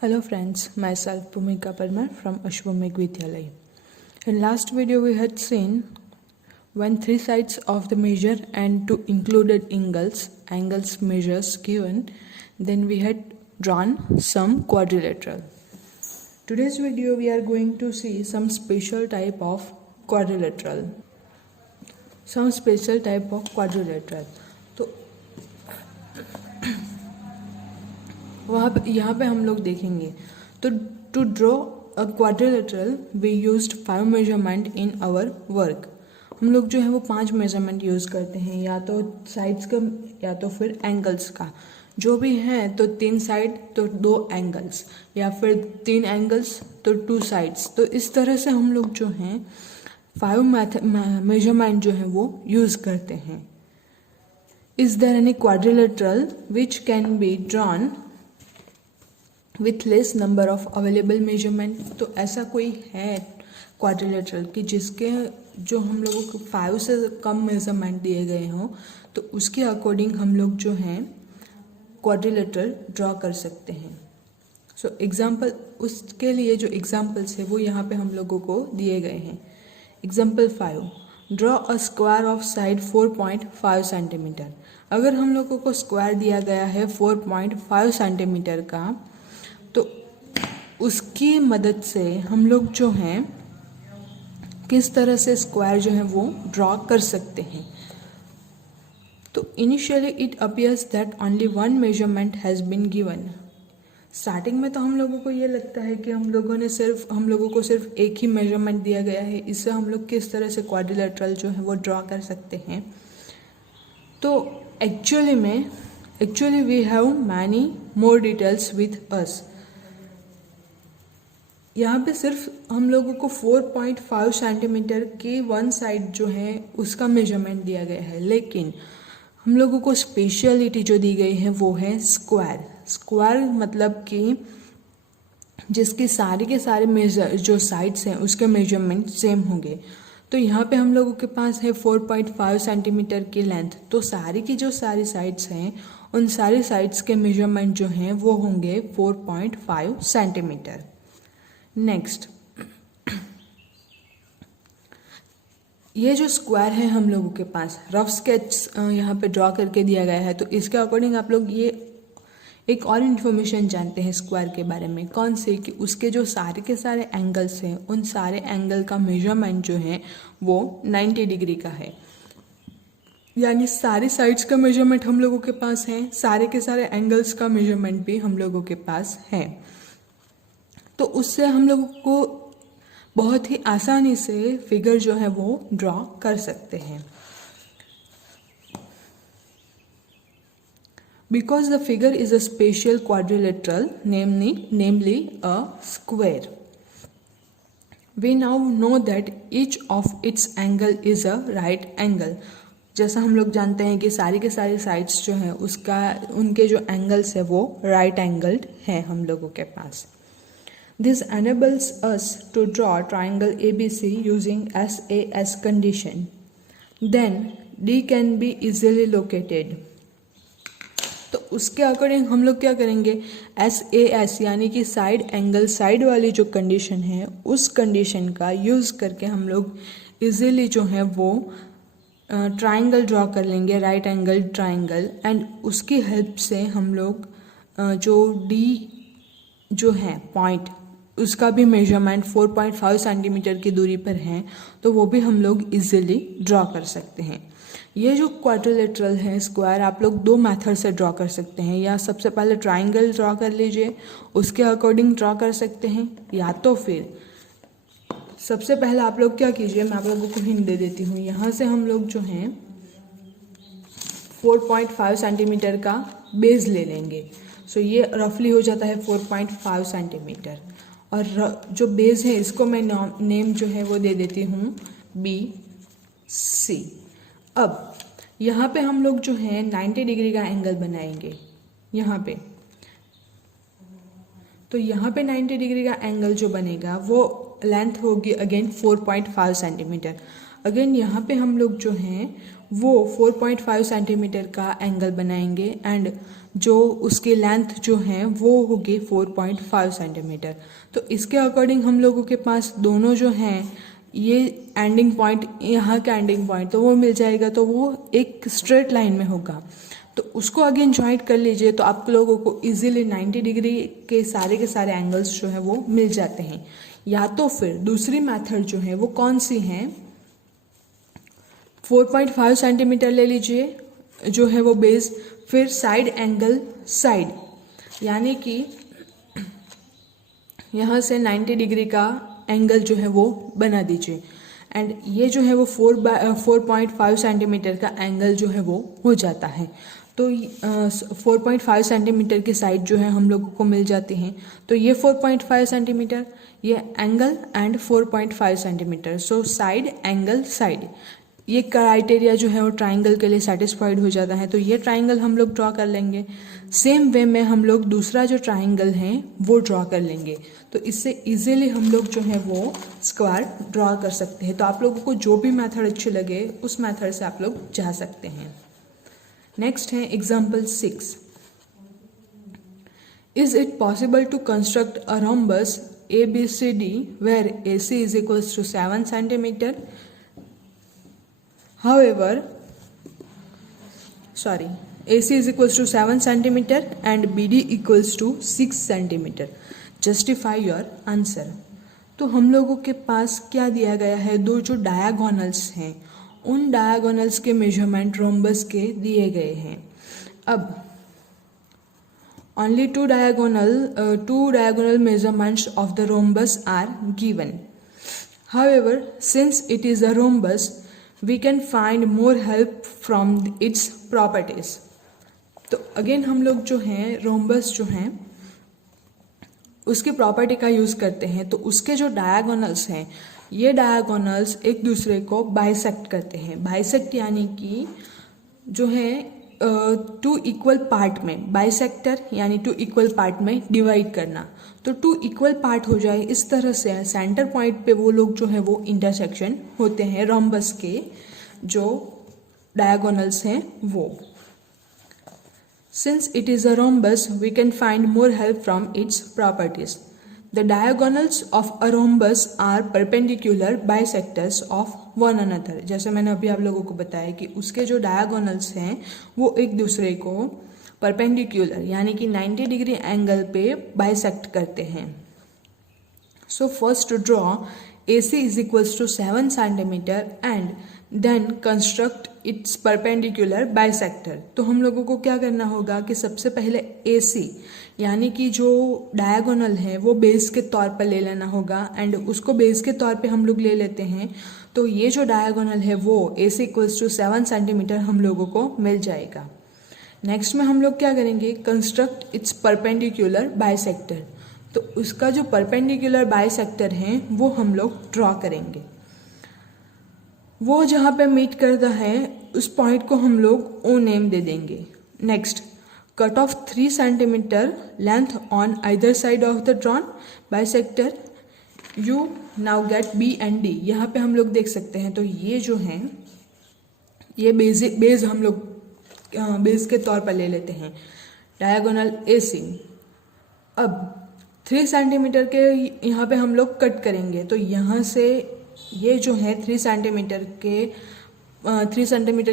Hello friends, myself Bhumika Parmar from Ashwamedh Vidyalaya. In last video we had seen when three sides of the measure and two included angles measures given, then we had drawn some quadrilateral. Today's video we are going to see some special type of quadrilateral. तो यहाँ पे हम लोग देखेंगे। तो to draw a quadrilateral we used 5 measurement in our work. हम लोग जो है वो 5 मेजरमेंट यूज़ करते हैं, या तो साइड्स का या तो फिर एंगल्स का। जो भी है तो 3 साइड तो 2 एंगल्स, या फिर 3 एंगल्स तो 2 साइड्स। तो इस तरह से हम लोग जो हैं 5 मेजरमेंट जो है वो यूज़ करते हैं। Is there any quadrilateral which can be drawn with less number of available measurement? तो ऐसा कोई है क्वाड्रिलेटरल कि जिसके जो हम लोगों को 5 से कम मेजरमेंट दिए गए हों, तो उसके अकॉर्डिंग हम लोग जो हैं क्वाड्रिलेटरल ड्रॉ कर सकते हैं। सो एग्जाम्पल, उसके लिए जो एग्जाम्पल्स है वो यहाँ पे हम लोगों को दिए गए हैं। Example 5, draw a square of side 4.5 centimetre. अगर हम लोगों को स्क्वायर दिया गया है 4.5 सेंटीमीटर का, तो उसकी मदद से हम लोग जो हैं किस तरह से स्क्वायर जो है वो ड्रॉ कर सकते हैं। तो initially it appears that only 1 measurement has been given. Starting में तो हम लोगों को ये लगता है कि हम लोगों को सिर्फ एक ही मेजरमेंट दिया गया है, इससे हम लोग किस तरह से क्वाड्रिलेटरल जो है वो ड्रॉ कर सकते हैं। तो actually we have many more details with us. यहाँ पे सिर्फ हम लोगों को 4.5 सेंटीमीटर के 1 साइड जो है उसका मेजरमेंट दिया गया है, लेकिन हम लोगों को स्पेशलिटी जो दी गई है वो है स्क्वायर मतलब कि जिसके सारे के सारे मेजर जो साइड्स हैं उसके मेजरमेंट सेम होंगे। तो यहाँ पे हम लोगों के पास है 4.5 सेंटीमीटर की लेंथ, तो सारी साइड्स हैं उन सारी साइड्स के मेजरमेंट जो हैं वो होंगे 4.5 सेंटीमीटर। नेक्स्ट, ये जो स्क्वायर है हम लोगों के पास रफ स्केच यहाँ पे ड्रॉ करके दिया गया है, तो इसके अकॉर्डिंग आप लोग ये एक और इन्फॉर्मेशन जानते हैं स्क्वायर के बारे में। कौन से? कि उसके जो सारे के सारे एंगल्स हैं उन सारे एंगल का मेजरमेंट जो है वो 90 डिग्री का है। यानी सारी साइड्स का मेजरमेंट हम लोगों के पास है, सारे के सारे एंगल्स का मेजरमेंट भी हम लोगों के पास है। तो उससे हम लोगों को बहुत ही आसानी से फिगर जो है वो ड्रॉ कर सकते हैं। Because the figure is a special quadrilateral namely a square, we now know that each of its angle is a right angle. जैसा हम लोग जानते हैं कि सारी के सारी साइड्स जो हैं उनके जो एंगल्स है वो राइट एंगल्ड है हम लोगों के पास। This enables us to draw triangle ABC using SAS condition. Then D can be easily located. तो उसके अकॉर्डिंग हम लोग क्या करेंगे, SAS यानी कि साइड वाली जो कंडीशन है उस कंडीशन का यूज़ करके हम लोग इजीली जो है वो ट्राइंगल ड्रॉ कर लेंगे, राइट एंगल ट्राइंगल। एंड उसकी हेल्प से हम लोग जो D जो है पॉइंट उसका भी मेजरमेंट 4.5 सेंटीमीटर की दूरी पर है, तो वो भी हम लोग इजीली ड्रॉ कर सकते हैं। ये जो क्वाड्रिलेटरल है स्क्वायर आप लोग 2 मेथड से ड्रॉ कर सकते हैं। या सबसे पहले ट्राइंगल ड्रॉ कर लीजिए, उसके अकॉर्डिंग ड्रॉ कर सकते हैं, या तो फिर सबसे पहले आप लोग क्या कीजिए, मैं आप लोगों को हिंट दे देती हूँ। यहाँ से हम लोग जो हैं 4.5 सेंटीमीटर का बेस ले लेंगे। सो ये रफली हो जाता है 4.5 सेंटीमीटर, और जो बेस है इसको मैं नेम जो है वो दे देती हूँ BC। अब यहाँ पे हम लोग जो है 90 डिग्री का एंगल बनाएंगे यहाँ पे। तो यहाँ पे 90 डिग्री का एंगल जो बनेगा वो लेंथ होगी अगेन 4.5 सेंटीमीटर। अगेन यहाँ पे हम लोग जो हैं वो 4.5 सेंटीमीटर का एंगल बनाएंगे एंड जो उसकी लेंथ जो है वो होगी 4.5 सेंटीमीटर। तो इसके अकॉर्डिंग हम लोगों के पास दोनों जो हैं ये एंडिंग पॉइंट, यहाँ का एंडिंग पॉइंट तो वो मिल जाएगा, तो वो एक स्ट्रेट लाइन में होगा। तो उसको अगेन ज्वाइंट कर लीजिए तो आप लोगों को इजीली 90 डिग्री के सारे एंगल्स जो है वो मिल जाते हैं। या तो फिर दूसरी मेथड जो है वो कौन सी है, 4.5 सेंटीमीटर ले लीजिए जो है वो बेस, फिर साइड एंगल साइड, यानी कि यहाँ से 90 डिग्री का एंगल जो है वो बना दीजिए एंड ये जो है वो 4.5 सेंटीमीटर का एंगल जो है वो हो जाता है। तो 4.5 सेंटीमीटर की साइड जो है हम लोगों को मिल जाती हैं। तो ये 4.5 सेंटीमीटर, ये angle and 4.5 centimetre, so side angle side, ये क्राइटेरिया जो है वो ट्राइंगल के लिए सेटिस्फाइड हो जाता है। तो ये ट्राइंगल हम लोग ड्रॉ कर लेंगे। सेम वे में हम लोग दूसरा जो ट्राइंगल है वो ड्रॉ कर लेंगे। तो इससे इजीली हम लोग जो है वो स्क्वायर ड्रॉ कर सकते हैं। तो आप लोगों को जो भी मेथड अच्छे लगे उस मेथड से आप लोग जा सकते हैं। नेक्स्ट है example 6। Is it possible to construct a rhombus ABCD where AC is equals to 7 centimeter? However, AC is equals to 7 centimeter and BD equals to 6 centimeter. Justify your answer. तो हम लोगों के पास क्या दिया गया है, दो जो डायगोनल्स हैं उन डायगोनल्स के मेजरमेंट रोम्बस के दिए गए हैं। अब only two diagonal measurements of the rhombus are given. However, since it is a rhombus, we can find more help from its properties. तो अगेन हम लोग जो हैं रोम्बस जो हैं उसकी प्रॉपर्टी का यूज़ करते हैं। तो उसके जो डायगोनल्स हैं ये डायगोनल्स एक दूसरे को बाइसेक्ट करते हैं। बाइसेक्ट यानी कि जो है टू इक्वल पार्ट में, बाइसेक्टर यानी टू इक्वल पार्ट में डिवाइड करना। तो टू इक्वल पार्ट हो जाए इस तरह से सेंटर पॉइंट पे वो लोग जो है वो इंटरसेक्शन होते हैं रोम्बस के जो डायगोनल्स हैं वो। Since it is a rhombus, we can find more help from its properties. The diagonals of a rhombus are perpendicular bisectors of one another. जैसे मैंने अभी आप लोगों को बताया कि उसके जो डायगोनल्स हैं वो एक दूसरे को परपेंडिकुलर यानी कि 90 डिग्री एंगल पे बाइसेक्ट करते हैं। So first to draw AC is equals to 7 centimeter and then construct its perpendicular bisector. तो हम लोगों को क्या करना होगा कि सबसे पहले AC यानी कि जो डायगोनल है वो बेस के तौर पर ले लेना होगा एंड उसको बेस के तौर पे हम लोग ले लेते हैं। तो ये जो डायगोनल है वो AC इक्वल्स टू 7 सेंटीमीटर हम लोगों को मिल जाएगा। नेक्स्ट में हम लोग क्या करेंगे, कंस्ट्रक्ट इट्स परपेंडिकुलर बाइसेक्टर। तो उसका जो परपेंडिकुलर बाइसेक्टर है वो हम लोग ड्रॉ करेंगे। वो जहाँ पे मीट करता है उस पॉइंट को हम लोग O नेम दे देंगे। Next, cut off 3 centimetre length on either side of the drawn bisector. You now get B and D। यहाँ पे हम लोग देख सकते हैं। तो ये जो है ये बेस हम लोग बेस के तौर पर ले लेते हैं डायगोनल AC। अब 3 सेंटीमीटर के यहाँ पे हम लोग कट करेंगे। तो यहाँ से ये जो है 3 सेंटीमीटर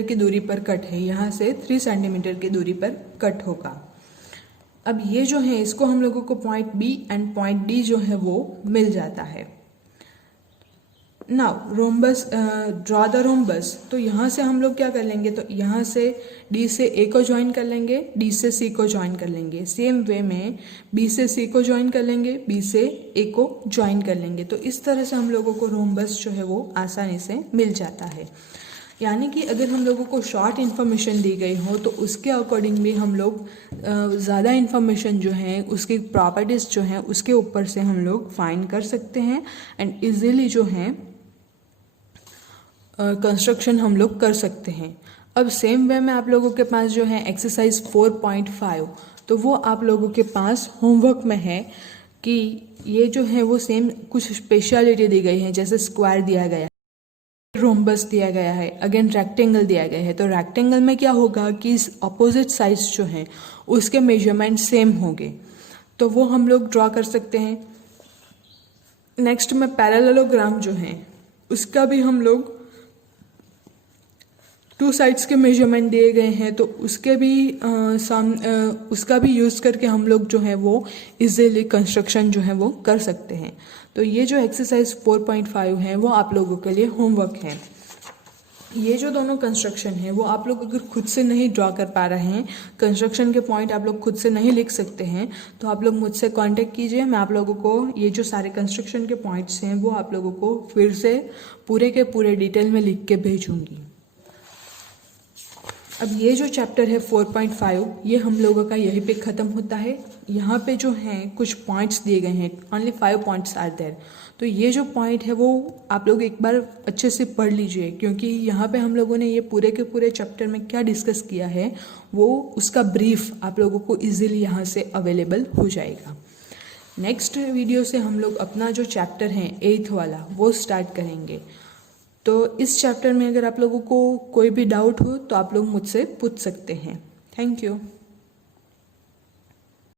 की दूरी पर कट है, यहाँ से 3 सेंटीमीटर की दूरी पर कट होगा। अब ये जो है इसको हम लोगों को point B and point D जो है वो मिल जाता है। Now rhombus, draw the rhombus. तो यहाँ से हम लोग क्या कर लेंगे, तो यहाँ से D से A को ज्वाइन कर लेंगे, D से C को ज्वाइन कर लेंगे। सेम वे में B से C को ज्वाइन कर लेंगे, B से A को ज्वाइन कर लेंगे। तो इस तरह से हम लोगों को रोम्बस जो है वो आसानी से मिल जाता है। यानी कि अगर हम लोगों को शॉर्ट इन्फॉर्मेशन दी गई हो तो उसके अकॉर्डिंग भी हम लोग ज़्यादा इन्फॉर्मेशन जो है उसकी प्रॉपर्टीज़ जो हैं उसके ऊपर से हम लोग फाइंड कर सकते हैं एंड इजीली जो है कंस्ट्रक्शन हम लोग कर सकते हैं। अब सेम वे में आप लोगों के पास जो है एक्सरसाइज 4.5, तो वो आप लोगों के पास होमवर्क में है कि ये जो है वो सेम कुछ स्पेशलिटी दी गई है, जैसे स्क्वायर दिया गया रोम्बस दिया गया है, अगेन रेक्टेंगल दिया गया है। तो रेक्टेंगल में क्या होगा कि अपोजिट साइड्स जो हैं उसके मेजरमेंट सेम होंगे, तो वो हम लोग ड्रॉ कर सकते हैं। नेक्स्ट में पैरेललोग्राम जो है उसका भी हम लोग टू साइड्स के मेजरमेंट दिए गए हैं, तो उसके भी उसका भी यूज़ करके हम लोग जो है वो इजीली कंस्ट्रक्शन जो है वो कर सकते हैं। तो ये जो एक्सरसाइज 4.5 है वो आप लोगों के लिए होमवर्क है। ये जो दोनों कंस्ट्रक्शन है वो आप लोग अगर खुद से नहीं ड्रॉ कर पा रहे हैं, कंस्ट्रक्शन के पॉइंट आप लोग खुद से नहीं लिख सकते हैं, तो आप लोग मुझसे कांटेक्ट कीजिए। मैं आप लोगों को ये जो सारे कंस्ट्रक्शन के पॉइंट्स हैं वो आप लोगों को फिर से पूरे के पूरे डिटेल में लिख के भेजूंगी। अब ये जो चैप्टर है 4.5 ये हम लोगों का यहीं पे ख़त्म होता है। यहाँ पे जो हैं कुछ पॉइंट्स दिए गए हैं, ओनली 5 पॉइंट्स आर देयर। तो ये जो पॉइंट है वो आप लोग एक बार अच्छे से पढ़ लीजिए, क्योंकि यहाँ पे हम लोगों ने ये पूरे के पूरे चैप्टर में क्या डिस्कस किया है वो उसका ब्रीफ आप लोगों को ईजिली यहाँ से अवेलेबल हो जाएगा। नेक्स्ट वीडियो से हम लोग अपना जो चैप्टर है 8th वाला वो स्टार्ट करेंगे। तो इस चैप्टर में अगर आप लोगों को कोई भी डाउट हो तो आप लोग मुझसे पूछ सकते हैं। Thank you.